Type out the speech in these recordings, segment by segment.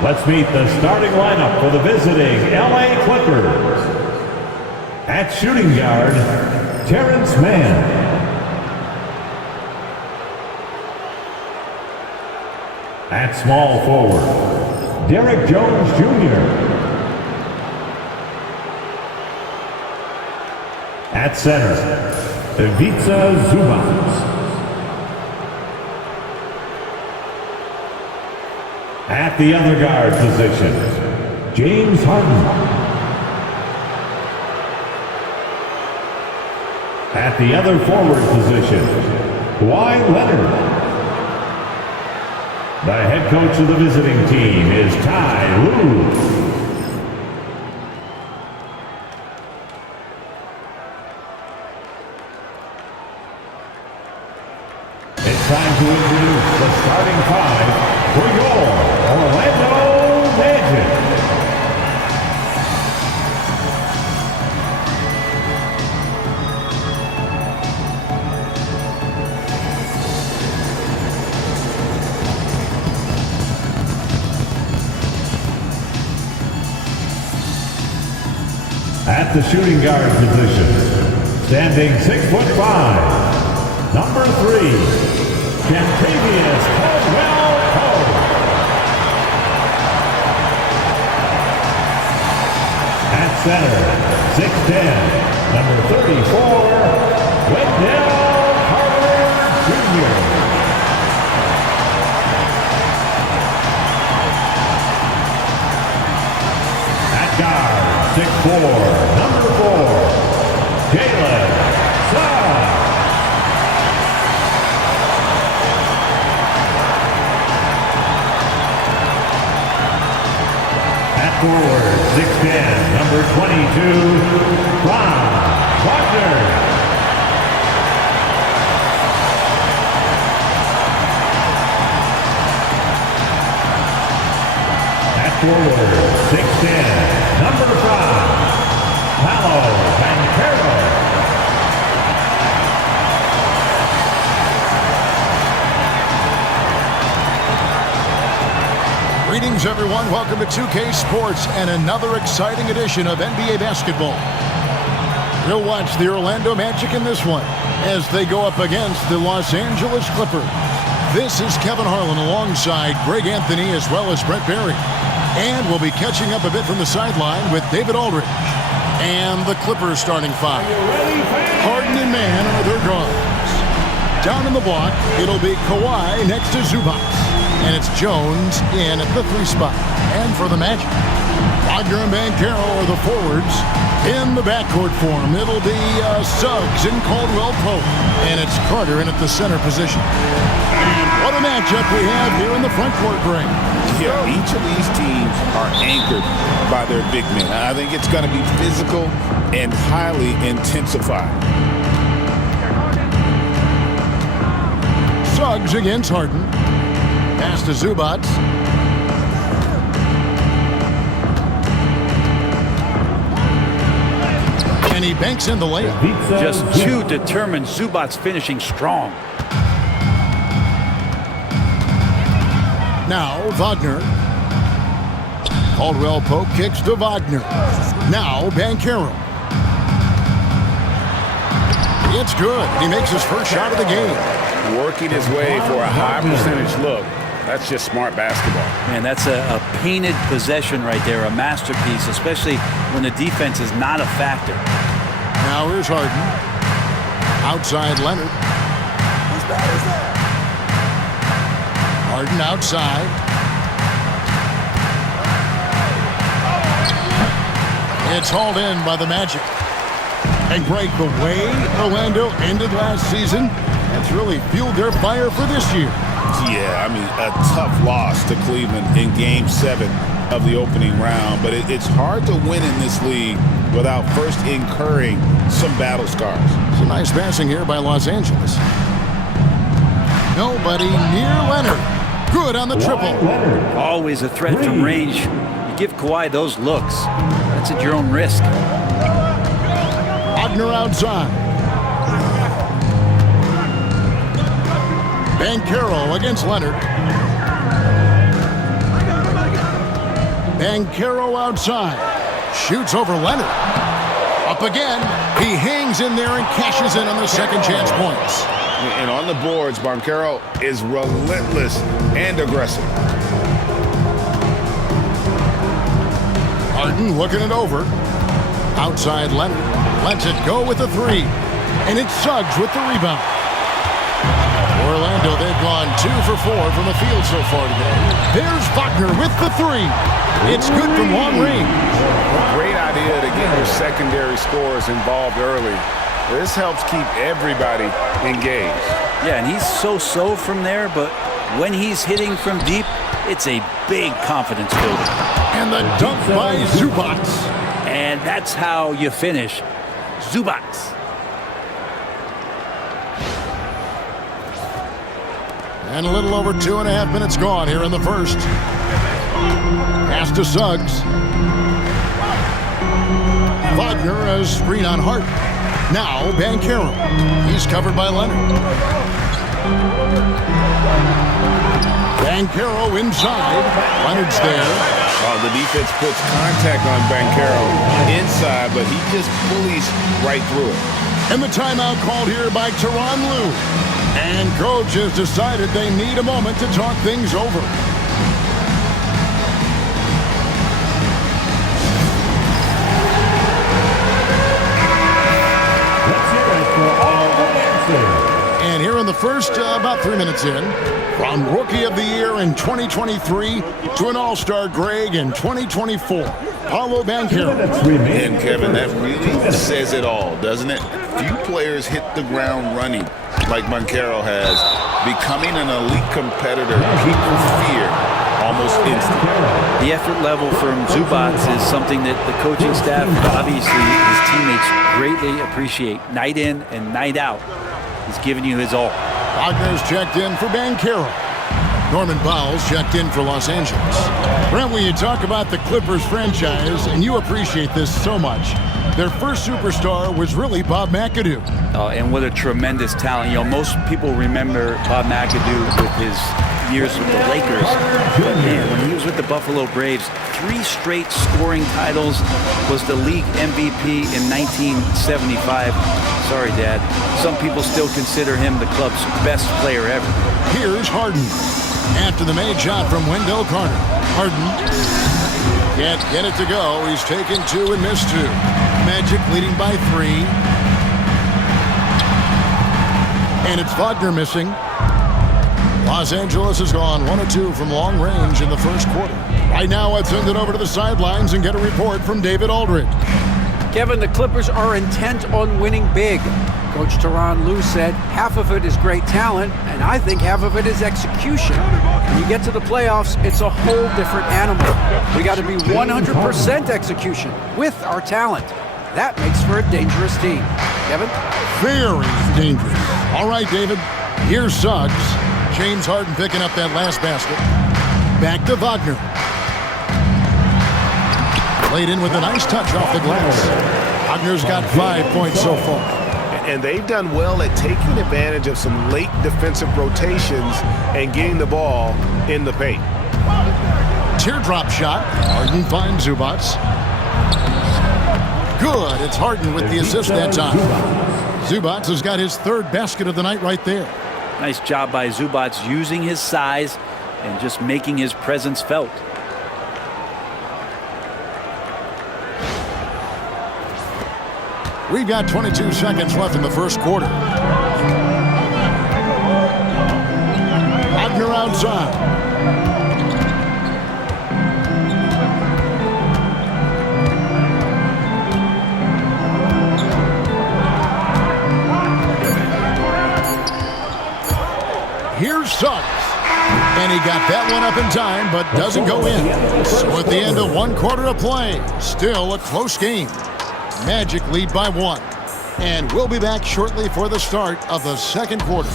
Let's meet the starting lineup for the visiting LA Clippers. At shooting guard, Terrence Mann. At small forward, Derek Jones Jr. At center, Ivica Zubac. At the other guard position, James Harden. At the other forward position, Kawhi Leonard. The head coach of the visiting team is Ty Lue. It's time to introduce the starting five for your Orlando Magic. At the shooting guard position, standing 6'5", number 3, Kentavious Caldwell-Pope. At center, 6'10", number 34, Wendell Carter Jr. At guard, 6'4", number 4, Jalen Suggs. At forward, 6'10", number 22, Franz Wagner. At forward, 6'10", number 5, Paolo Banchero. Greetings, everyone. Welcome to 2K Sports and another exciting edition of NBA basketball. We'll watch the Orlando Magic in this one as they go up against the Los Angeles Clippers. This is Kevin Harlan alongside Greg Anthony as well as Brett Barry. And we'll be catching up a bit from the sideline with David Aldridge. And the Clippers starting five. Harden and Mann are their guards. Down in the block, it'll be Kawhi next to Zubac. And it's Jones in at the 3 spot. And for the Magic, Wagner and Banchero are the forwards. In the backcourt form, it'll be Suggs and Caldwell-Pope. And it's Carter in at the center position. And what a matchup we have here in the front court, Greg. Yeah, each of these teams are anchored by their big men. I think it's going to be physical and highly intensified. Suggs against Harden. Pass to Zubac. And he banks in the layup. Just too determined. Zubac's finishing strong. Now Wagner. Caldwell-Pope kicks to Wagner. Now Banchero. It's good. He makes his first shot of the game. Working his way for a high percentage look. That's just smart basketball. Man, that's a painted possession right there, a masterpiece, especially when the defense is not a factor. Now here's Harden. Outside Leonard. Harden outside. It's hauled in by the Magic. And Greg, the way Orlando ended last season, that's really fueled their fire for this year. Yeah, I mean, a tough loss to Cleveland in Game 7 of the opening round. But it's hard to win in this league without first incurring some battle scars. It's a nice passing here by Los Angeles. Nobody near Leonard. Good on the triple. Always a threat from range. You give Kawhi those looks. That's at your own risk. Wagner outside. Banchero against Leonard. Banchero outside. Shoots over Leonard. Up again. He hangs in there and cashes in on the second chance points. And on the boards, Banchero is relentless and aggressive. Harden looking it over. Outside Leonard. Lets it go with the three. And it's Suggs with the rebound. Orlando, they've gone 2 for 4 from the field so far today. There's Wagner with the three. It's good from long range. A great idea to get your secondary scorers involved early. This helps keep everybody engaged. Yeah, and he's so-so from there, but when he's hitting from deep, it's a big confidence builder. And the dunk by Zubac. And that's how you finish. Zubac. And a little over 2.5 minutes gone here in the first. Pass to Suggs. Wagner a screen on Hart. Now Banchero. He's covered by Leonard. Banchero inside. Leonard's there. The defense puts contact on Banchero inside, but he just bullies right through it. And the timeout called here by Tyronn Lue. And coach has decided they need a moment to talk things over. Let's hear it for all the dancers. And here in the first, about 3 minutes in, from Rookie of the Year in 2023 to an All-Star Greg in 2024, Paolo Banchero. And Kevin, that really says it all, doesn't it? Few players hit the ground running like Banchero has, becoming an elite competitor. People fear almost instantly. The effort level from Zubac is something that the coaching staff, obviously his teammates, greatly appreciate. Night in and night out, he's giving you his all. Wagner's checked in for Banchero. Norman Powell's checked in for Los Angeles. Brent, when you talk about the Clippers franchise, and you appreciate this so much, their first superstar was really Bob McAdoo. And what a tremendous talent. You know, most people remember Bob McAdoo with his years with the Lakers. But man, when he was with the Buffalo Braves, 3 straight scoring titles, was the league MVP in 1975. Sorry, Dad. Some people still consider him the club's best player ever. Here's Harden. After the made shot from Wendell Carter. Harden can't get it to go. He's taken 2 and missed 2. Magic leading by 3. And it's Wagner missing. Los Angeles has gone 1 of 2 from long range in the first quarter. Right now, let's send it over to the sidelines and get a report from David Aldridge. Kevin, the Clippers are intent on winning big. Coach Tyronn Lue said half of it is great talent, and I think half of it is execution. When you get to the playoffs, it's a whole different animal. We got to be 100% execution with our talent. That makes for a dangerous team. Kevin? Very dangerous. All right, David. Here's Suggs. James Harden picking up that last basket. Back to Wagner. Played in with a nice touch off the glass. Wagner's got 5 points so far. And they've done well at taking advantage of some late defensive rotations and getting the ball in the paint. Teardrop shot. Harden finds Zubac. Good. It's Harden with the assist that time. Zubac has got his 3rd basket of the night right there. Nice job by Zubac using his size and just making his presence felt. We've got 22 seconds left in the first quarter. Wagner outside. Here's Suggs. And he got that one up in time, but doesn't go in. So at the end of 1 quarter of play, still a close game. Magic lead by 1. And we'll be back shortly for the start of the second quarter.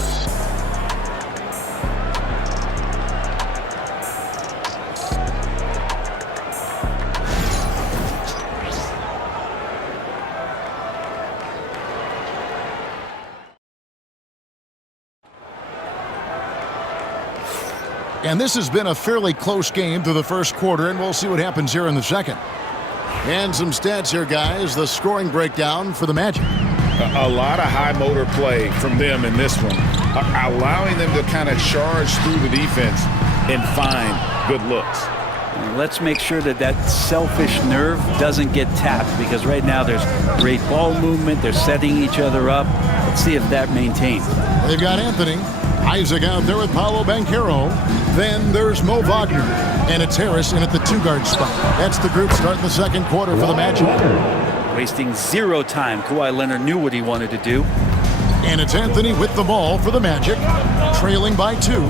And this has been a fairly close game through the first quarter, and we'll see what happens here in the second. And some stats here, guys. The scoring breakdown for the Magic. A lot of high motor play from them in this one, allowing them to kind of charge through the defense and find good looks. Let's make sure that that selfish nerve doesn't get tapped, because right now there's great ball movement. They're setting each other up. Let's see if that maintains. They've got Anthony. Isaac out there with Paolo Banchero. Then there's Mo Wagner. And it's Harris in at the 2-guard spot. That's the group starting the second quarter for the Magic. Wasting zero time. Kawhi Leonard knew what he wanted to do. And it's Anthony with the ball for the Magic, trailing by 2. Oh,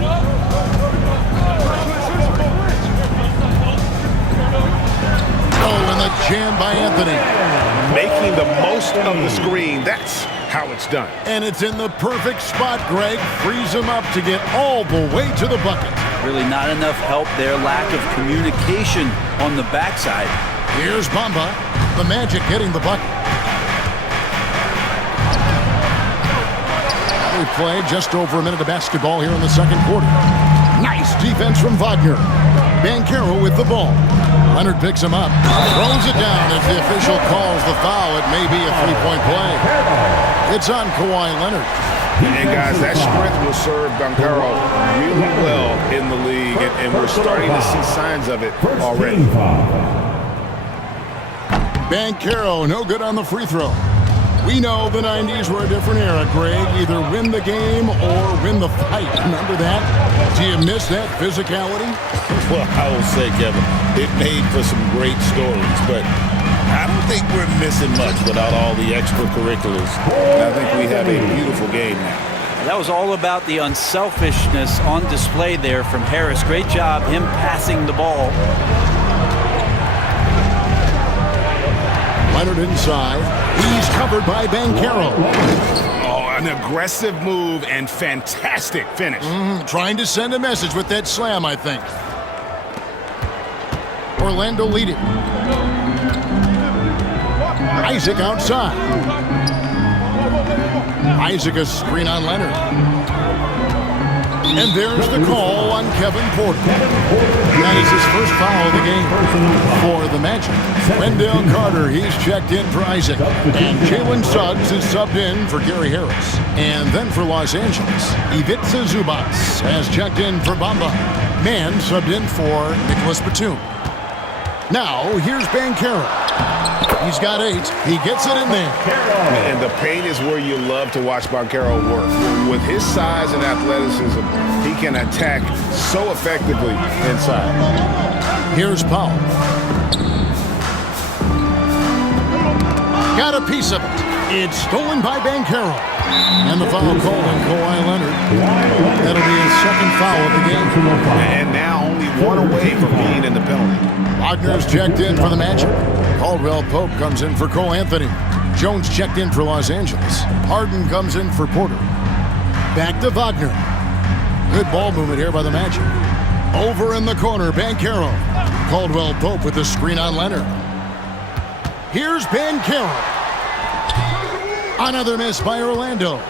and the jam by Anthony. Making the most of the screen. That's how it's done. And it's in the perfect spot, Greg. Frees him up to get all the way to the bucket. Really not enough help there. Lack of communication on the backside. Here's Bamba. The Magic getting the bucket. We play just over a minute of basketball here in the second quarter. Nice defense from Wagner. Banchero with the ball. Leonard picks him up. Throws it down as the official calls the foul. It may be a three-point play. It's on Kawhi Leonard. And guys, that strength will serve Banchero really well in the league, and we're starting to see signs of it already. Banchero, no good on the free throw. We know the 90s were a different era, Greg. Either win the game or win the fight. Remember that? Do you miss that physicality? Well, I will say, Kevin, it made for some great stories, but I don't think we're missing much without all the extracurriculars. I think we have a beautiful game now. That was all about the unselfishness on display there from Harris. Great job, him passing the ball. Leonard inside. He's covered by Banchero. Oh, an aggressive move and fantastic finish. Trying to send a message with that slam, I think. Orlando leading. Isaac outside. Isaac a screen on Leonard. And there's the call on Kevin Porter. That is his first foul of the game for the Magic. Wendell Carter, he's checked in for Isaac. And Jalen Suggs is subbed in for Gary Harris. And then for Los Angeles, Ivica Zubats has checked in for Bamba. Mann subbed in for Nicholas Batum. Now, here's Banchero. He's got 8. He gets it in there. And the paint is where you love to watch Banchero work. With his size and athleticism, he can attack so effectively inside. Here's Powell. Got a piece of it. It's stolen by Banchero. And the foul called on Kawhi Leonard. That'll be his second foul of the game. And now only one away from being in the penalty. Wagner's checked in for the Magic. Caldwell Pope comes in for Cole Anthony. Jones checked in for Los Angeles. Harden comes in for Porter. Back to Wagner. Good ball movement here by the Magic. Over in the corner, Banchero. Caldwell Pope with the screen on Leonard. Here's Banchero. Another miss by Orlando.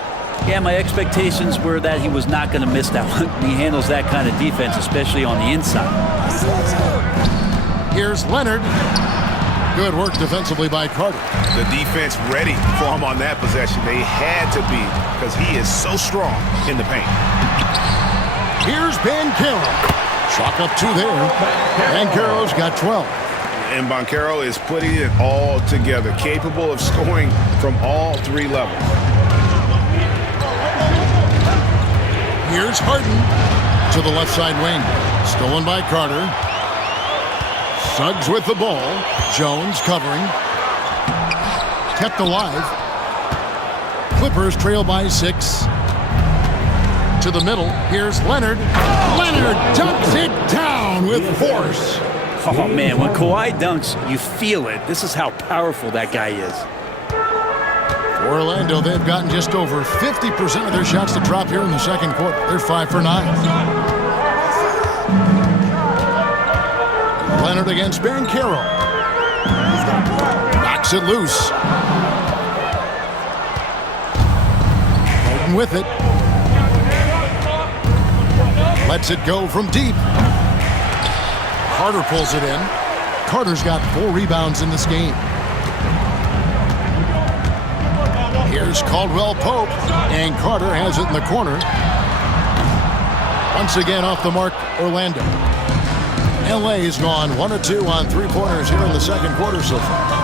Yeah, my expectations were that he was not going to miss that one. He handles that kind of defense, especially on the inside. Here's Leonard. Good work defensively by Carter. The defense ready for him on that possession. They had to be, because he is so strong in the paint. Here's Banchero. Chalk up 2 there. Banchero's got 12. And Banchero is putting it all together, capable of scoring from all 3 levels. Here's Harden to the left side wing. Stolen by Carter. Suggs with the ball. Jones covering. Kept alive. Clippers trail by 6. To the middle. Here's Leonard. Leonard dunks it down with force. Oh, man, when Kawhi dunks, you feel it. This is how powerful that guy is. For Orlando, they've gotten just over 50% of their shots to drop here in the second quarter. They're 5 for 9. Leonard against Banchero. Knocks it loose. Holden with it. Lets it go from deep. Carter pulls it in. Carter's got 4 rebounds in this game. Here's Caldwell Pope, and Carter has it in the corner. Once again off the mark, Orlando. LA has gone 1 of 2 on 3-pointers here in the second quarter so far.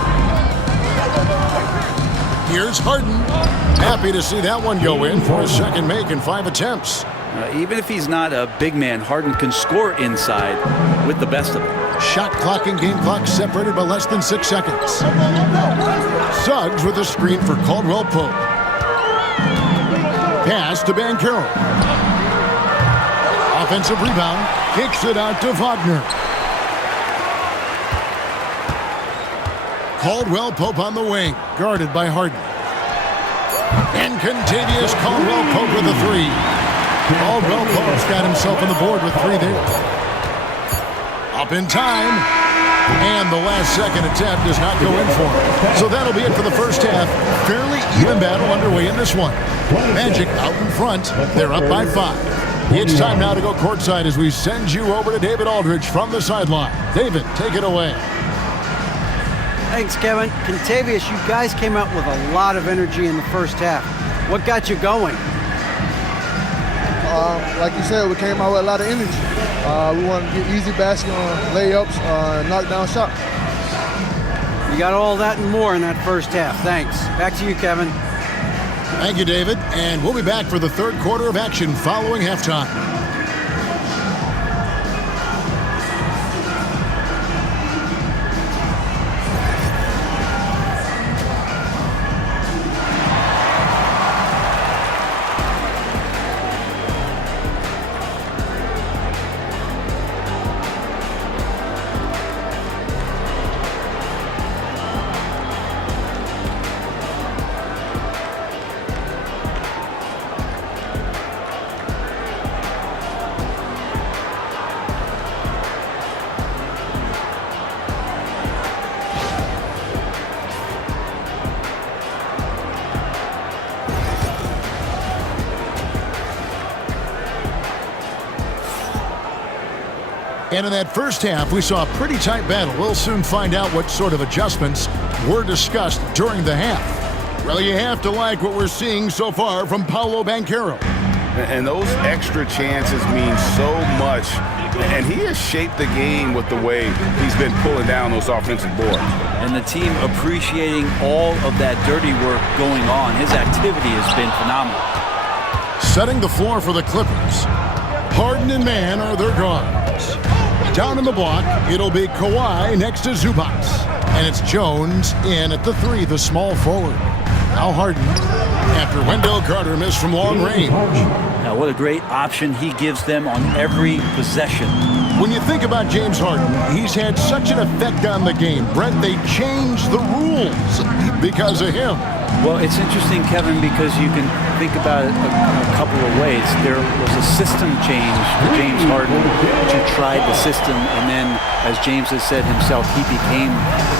Here's Harden. Happy to see that one go in for his second make in 5 attempts. Even if he's not a big man, Harden can score inside with the best of them. Shot clock and game clock separated by less than 6 seconds. Suggs with a screen for Caldwell Pope. Pass to Banchero. Offensive rebound. Kicks it out to Wagner. Caldwell Pope on the wing. Guarded by Harden. And Contavious Caldwell Pope with a 3. Caldwell Pope's got himself on the board with 3 there. Up in time. And the last second attempt does not go in for him. So that'll be it for the first half. Fairly even battle underway in this one. Magic out in front. They're up by 5. It's time now to go courtside as we send you over to David Aldridge from the sideline. David, take it away. Thanks, Kevin. Contavious, you guys came out with a lot of energy in the first half. What got you going? Like you said, we came out with a lot of energy. We wanted to get easy basket on layups and knock down shots. You got all that and more in that first half. Thanks. Back to you, Kevin. Thank you, David. And we'll be back for the third quarter of action following halftime. And in that first half, we saw a pretty tight battle. We'll soon find out what sort of adjustments were discussed during the half. Well, you have to like what we're seeing so far from Paolo Banchero. And those extra chances mean so much. And he has shaped the game with the way he's been pulling down those offensive boards. And the team appreciating all of that dirty work going on. His activity has been phenomenal. Setting the floor for the Clippers. Harden and Mann are their guards. Down in the block, it'll be Kawhi next to Zubac. And it's Jones in at the 3, the small forward. Now Harden, after Wendell Carter missed from long range. Now what a great option he gives them on every possession. When you think about James Harden, he's had such an effect on the game. Brent, they changed the rules because of him. Well, it's interesting, Kevin, because you can think about it a couple of ways. There was a system change for James Harden to try the system, and then, as James has said himself, he became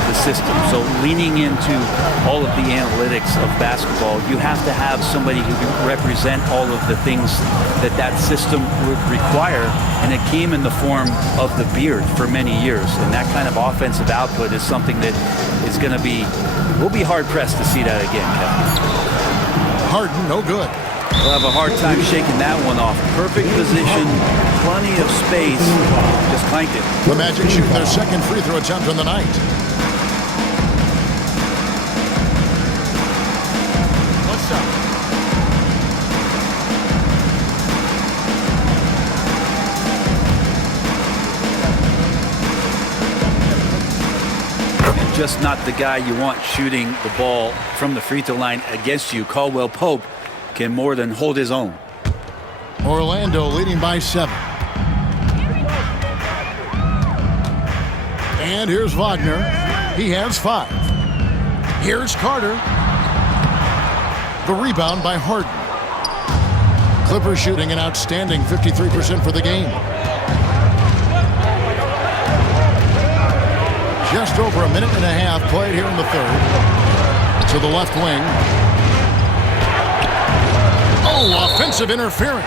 the system. So leaning into all of the analytics of basketball, you have to have somebody who can represent all of the things that that system would require, and it came in the form of the beard for many years. And that kind of offensive output is something that is going to be, we'll be hard-pressed to see that again, Kevin. Harden, no good. We'll have a hard time shaking that one off. Perfect position, plenty of space, just clanked it. The Magic shooting their second free throw attempt on the night. What's up? Just not the guy you want shooting the ball from the free throw line against you. Caldwell Pope can more than hold his own. Orlando leading by 7. And here's Wagner. He has 5. Here's Carter. The rebound by Harden. Clippers shooting an outstanding 53% for the game. Just over a minute and a half played here in the third. To the left wing. Oh, offensive interference.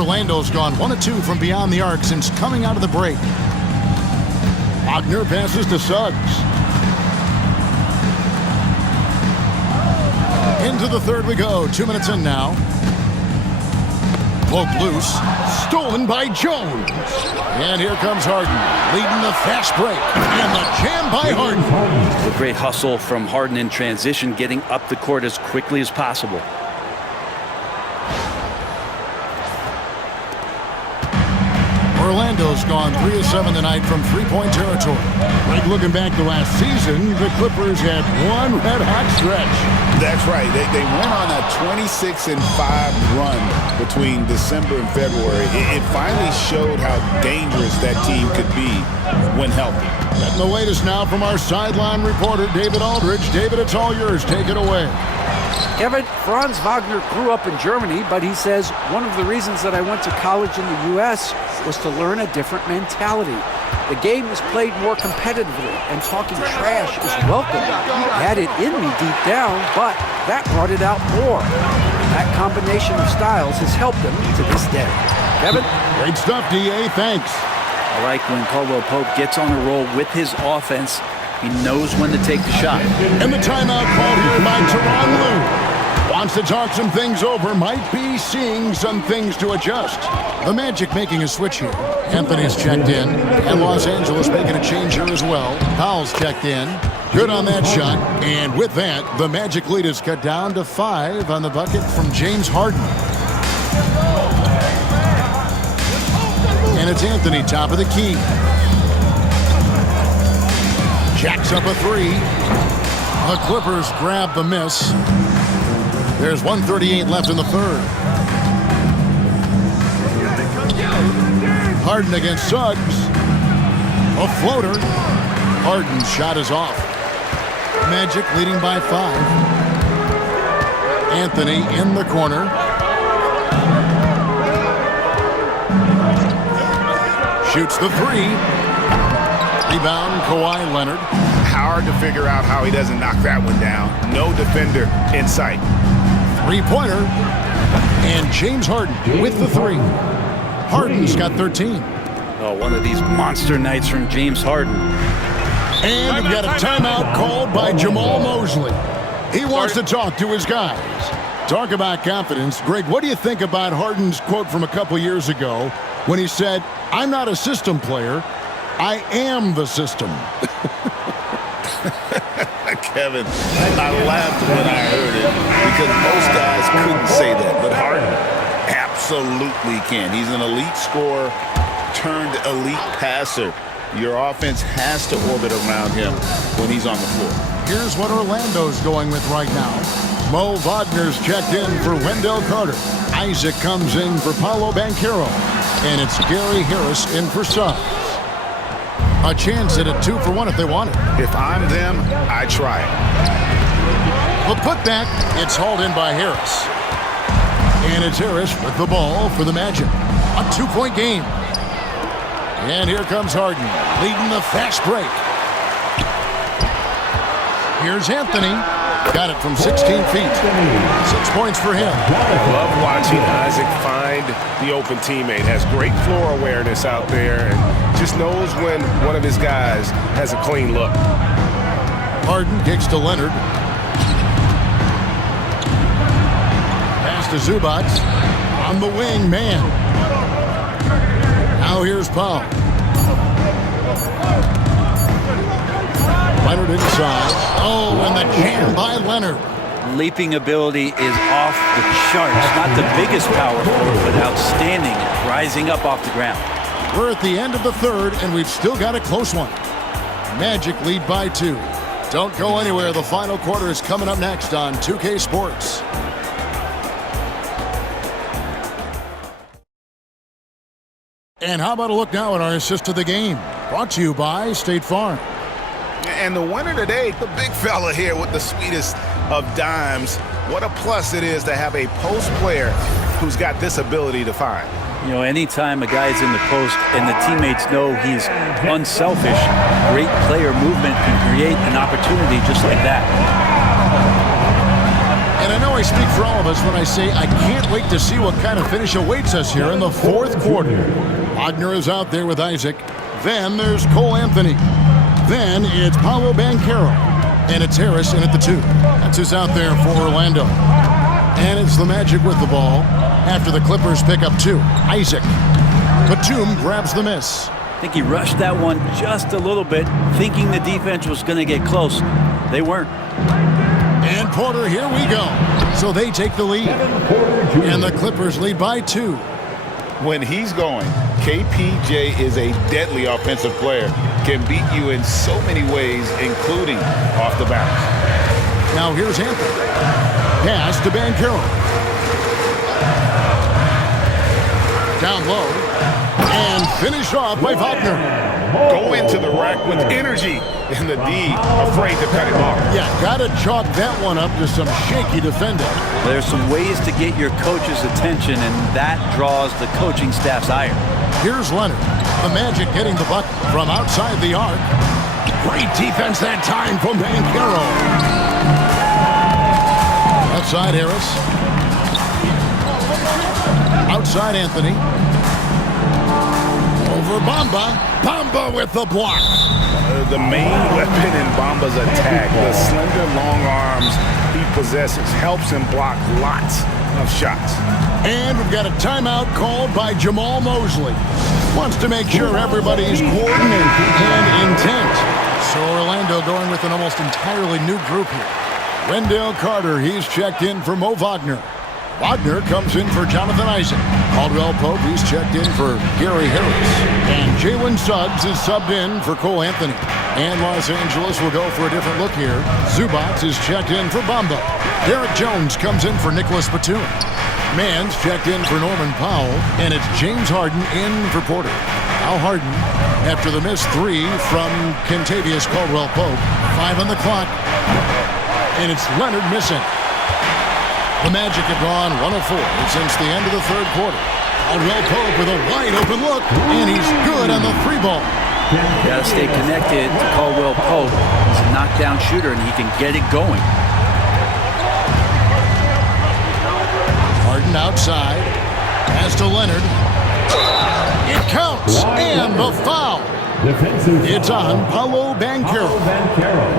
Orlando's gone 1 of 2 from beyond the arc since coming out of the break. Wagner passes to Suggs. Into the third we go. 2 minutes in now. Poked loose. Stolen by Jones. And here comes Harden, leading the fast break. And the jam by Harden. A great hustle from Harden in transition, getting up the court as quickly as possible. Orlando's gone 3 of 7 tonight from three-point territory. Like looking back to last season, the Clippers had one red-hot stretch. That's right. They went on a 26-5 run between December and February. It finally showed how dangerous that team could be when healthy. And the latest now from our sideline reporter, David Aldridge. David, it's all yours. Take it away. Kevin, Franz Wagner grew up in Germany, but he says one of the reasons that I went to college in the U.S. was to learn a different mentality. The game is played more competitively, and talking trash is welcome. I had it in me deep down, but that brought it out more. That combination of styles has helped him to this day. Kevin? Great stuff, D.A. Thanks. I like when Caldwell Pope gets on a roll with his offense. He knows when to take the shot. And the timeout called here by Tyronn Lue. Wants to talk some things over, might be seeing some things to adjust. The Magic making a switch here. Anthony's checked in, and Los Angeles making a change here as well. Powell's checked in. Good on that shot. And with that, the Magic lead is cut down to 5 on the bucket from James Harden. And it's Anthony, top of the key. Jacks up a 3. The Clippers grab the miss. There's 1:38 left in the third. Harden against Suggs. A floater. Harden's shot is off. Magic leading by 5. Anthony in the corner. Shoots the 3. Rebound, Kawhi Leonard. Hard to figure out how he doesn't knock that one down. No defender in sight. Three-pointer. And James Harden with the 3. Harden's got 13. Oh, one of these monster nights from James Harden. And we've got a timeout called by Jamal Mosley. He wants to talk to his guys. Talk about confidence. Greg, what do you think about Harden's quote from a couple years ago when he said, "I'm not a system player, I am the system"? Kevin, I laughed when I heard it because most guys couldn't say that, but Harden absolutely can. He's an elite scorer turned elite passer. Your offense has to orbit around him when he's on the floor. Here's what Orlando's going with right now. Mo Wagner's checked in for Wendell Carter. Isaac comes in for Paolo Banchero. And it's Gary Harris in for Suggs. A chance at a 2-for-1 if they want it. If I'm them, I try it. The putback, it's hauled in by Harris. And it's Harris with the ball for the Magic. A 2-point game. And here comes Harden, leading the fast break. Here's Anthony. Got it from 16 feet. 6 points for him. Love watching Isaac find the open teammate. Has great floor awareness out there and just knows when one of his guys has a clean look. Harden kicks to Leonard. Pass to Zubac. On the wing, man. Now here's Powell. Leonard inside. Oh, and the jam by Leonard. Leaping ability is off the charts. Not the biggest power forward, but outstanding. Rising up off the ground. We're at the end of the third, and we've still got a close one. Magic lead by 2. Don't go anywhere. The final quarter is coming up next on 2K Sports. And how about a look now at our assist of the game? Brought to you by State Farm. And the winner today, the big fella here with the sweetest of dimes. What a plus it is to have a post player who's got this ability to find. You know, anytime a guy's in the post and the teammates know he's unselfish, great player movement can create an opportunity just like that. And I know I speak for all of us when I say I can't wait to see what kind of finish awaits us here in the fourth quarter. Wagner is out there with Isaac. Then there's Cole Anthony. Then it's Paolo Banchero. And it's Harris in at the 2. That's who's out there for Orlando. And it's the Magic with the ball after the Clippers pick up 2. Isaac. Batum grabs the miss. I think he rushed that one just a little bit, thinking the defense was going to get close. They weren't. And Porter, here we go. So they take the lead. And the Clippers lead by 2. When he's going, KPJ is a deadly offensive player. Can beat you in so many ways, including off the bounce. Now here's Anthony. Pass to Banchero. Down low. And finished off by Wagner. Go into the rack with energy. And the D afraid to cut it off. Yeah, gotta chalk that one up to some shaky defending. There's some ways to get your coach's attention, and that draws the coaching staff's ire. Here's Leonard. The Magic getting the bucket from outside the arc. Great defense that time from Banchero. Outside Harris. Outside Anthony. Over Bamba. Bamba with the block. The main weapon in Bamba's attack, the slender long arms he possesses, helps him block lots of shots. And we've got a timeout called by Jamal Mosley. Wants to make sure everybody's coordinated and intent. So Orlando going with an almost entirely new group here. Wendell Carter, he's checked in for Mo Wagner. Wagner comes in for Jonathan Isaac. Caldwell Pope, he's checked in for Gary Harris. And Jalen Suggs is subbed in for Cole Anthony. And Los Angeles will go for a different look here. Zubac is checked in for Bamba. Derek Jones comes in for Nicholas Batum. Mann's checked in for Norman Powell. And it's James Harden in for Porter. Al Harden, after the missed 3 from Kentavious Caldwell Pope. 5 on the clock. And it's Leonard missing. The Magic have gone 1 of 4 since the end of the third quarter. Caldwell Pope with a wide open look, and he's good on the 3 ball. You got to stay connected to Caldwell Pope. He's a knockdown shooter, and he can get it going. Harden outside. Pass to Leonard. It counts, and the foul. It's on Paolo Banchero.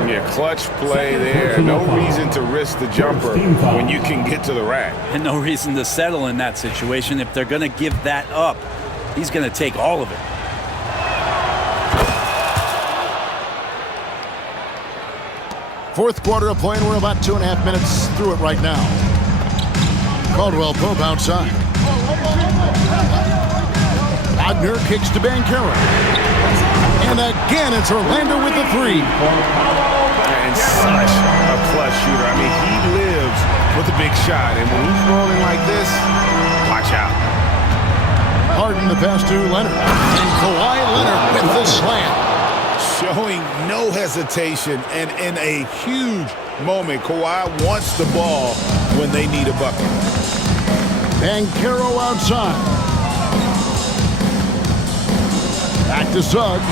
Yeah, clutch play there. No reason to risk the jumper when you can get to the rack. And no reason to settle in that situation. If they're going to give that up, he's going to take all of it. Fourth quarter of play, and we're about 2.5 minutes through it right now. Caldwell Pope outside. Wagner kicks to Banchero. And again, it's Orlando with the 3. And such a clutch shooter. I mean, he lives with a big shot. And when he's rolling like this, watch out. Harden the pass to Leonard. And Kawhi Leonard with the slam. Showing no hesitation, and in a huge moment, Kawhi wants the ball when they need a bucket. Banchero outside. Back to Suggs.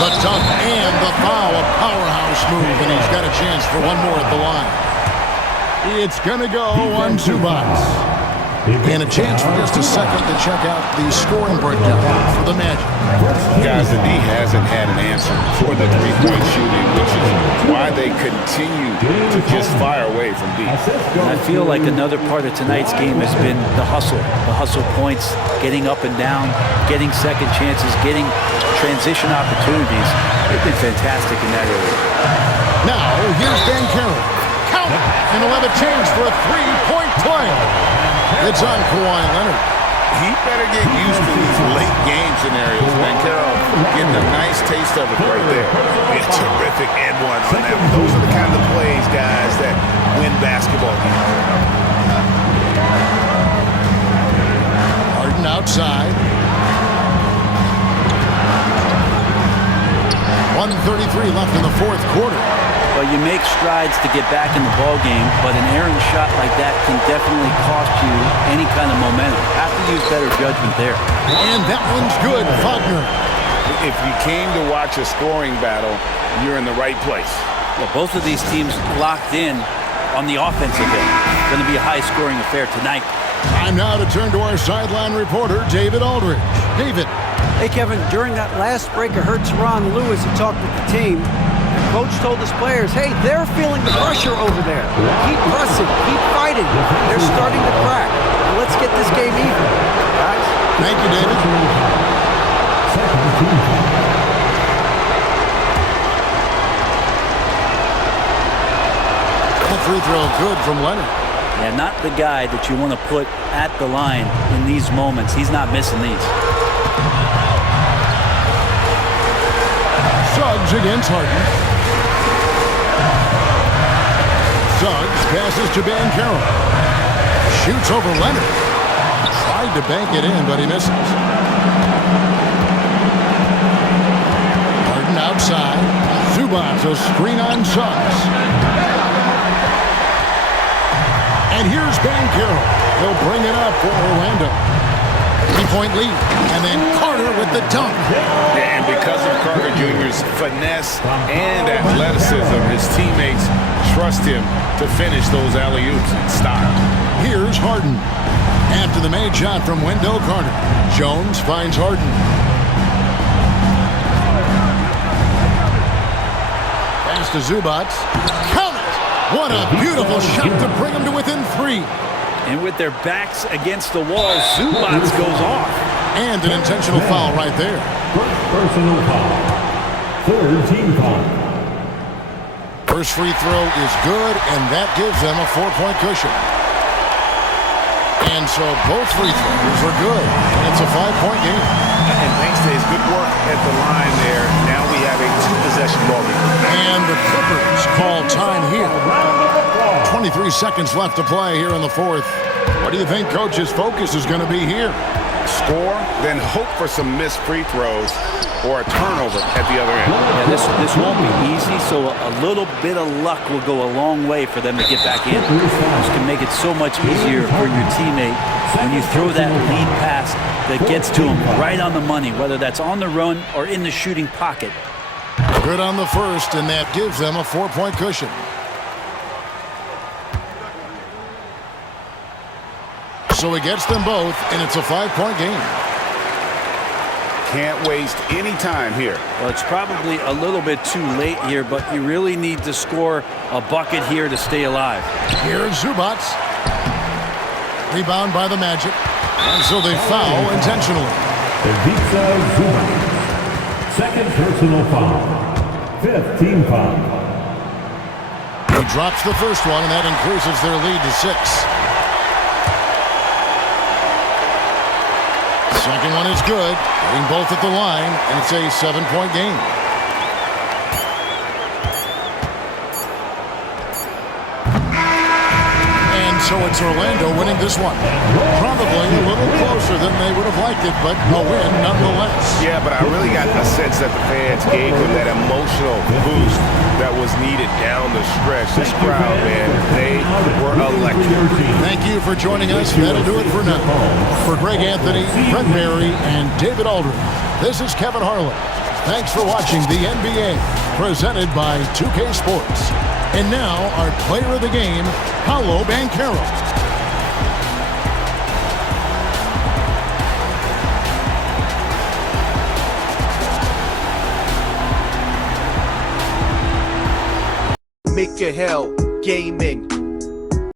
The dunk and the foul. A powerhouse move, and he's got a chance for one more at the line. It's going to go on Zubac. And a chance for just a second to check out the scoring breakdown for the Magic. Guys, the D hasn't had an answer for the three-point shooting, which is why they continue to just fire away from deep. And I feel like another part of tonight's game has been the hustle points, getting up and down, getting second chances, getting transition opportunities. They've been fantastic in that area. Now, here's Banchero. Count! And he'll have a chance for a three-point play. It's on Kawhi Leonard. He better get used to these late game scenarios. Banchero getting a nice taste of it right there. Yeah, terrific and one on that. Those are the kind of plays, guys, that win basketball games. Harden outside. 1:33 left in the fourth quarter. Well, you make strides to get back in the ball game, but an errant shot like that can definitely cost you any kind of momentum. Have to use better judgment there. And that one's good, Wagner. If you came to watch a scoring battle, you're in the right place. Well, both of these teams locked in on the offensive end. It's going to be a high-scoring affair tonight. Time now to turn to our sideline reporter, David Aldridge. David. Hey, Kevin, during that last break, I heard Teron Lewis, he talked with the team. The coach told his players, hey, they're feeling the pressure over there. Keep pressing, keep fighting. They're starting to crack. Now let's get this game even, guys. Thank you, David. The free throw good from Leonard. Yeah, not the guy that you want to put at the line in these moments. He's not missing these. Suggs against Harden. Suggs passes to Banchero. Shoots over Leonard. Tried to bank it in, but he misses. Harden outside. Zubac, a screen on Suggs. And here's Banchero. He'll bring it up for Orlando. 3-point lead. And then Carter with the dunk. And because of Carter Jr.'s finesse and athleticism, his teammates trust him to finish those alley-oops in style. Here's Harden. After the made shot from Wendell Carter, Jones finds Harden. Pass to Zubac. Count it! What a beautiful shot to bring him to within 3. And with their backs against the wall, Zubac goes off. And an intentional foul right there. First personal foul. Third team foul. First free throw is good, and that gives them a 4-point cushion. And so both free throws are good, and it's a 5-point game. And thanks to his good work at the line there, now we have a 2-possession ball game. And the Clippers call time here. 23 seconds left to play here in the fourth. What do you think Coach's focus is going to be here? Score, then hope for some missed free throws or a turnover at the other end. Yeah, this won't be easy, so a little bit of luck will go a long way for them to get back in. This can make it so much easier for your teammate when you throw that lead pass that gets to him right on the money, whether that's on the run or in the shooting pocket. Good on the first, and that gives them a 4-point cushion. So he gets them both, and it's a 5-point game. Can't waste any time here. Well, it's probably a little bit too late here, but you really need to score a bucket here to stay alive. Here's Zubac. Rebound by the Magic. And so they foul intentionally. Ivica Zubac. Second personal foul. Fifth team foul. He drops the first one, and that increases their lead to 6. Second one is good. Getting both at the line, and it's a 7-point game. And so it's Orlando winning this one. Probably a little closer than they would have liked it, but a win nonetheless. Yeah, but I really got a sense that the fans gave them that emotional boost that was needed down the stretch. This crowd, man, they were electric. Thank you for joining us. That'll do it for now. For Greg Anthony, Fred Berry, and David Aldridge, this is Kevin Harlan. Thanks for watching the NBA, presented by 2K Sports. And now, our player of the game, Paolo Banchero. Make your hell gaming.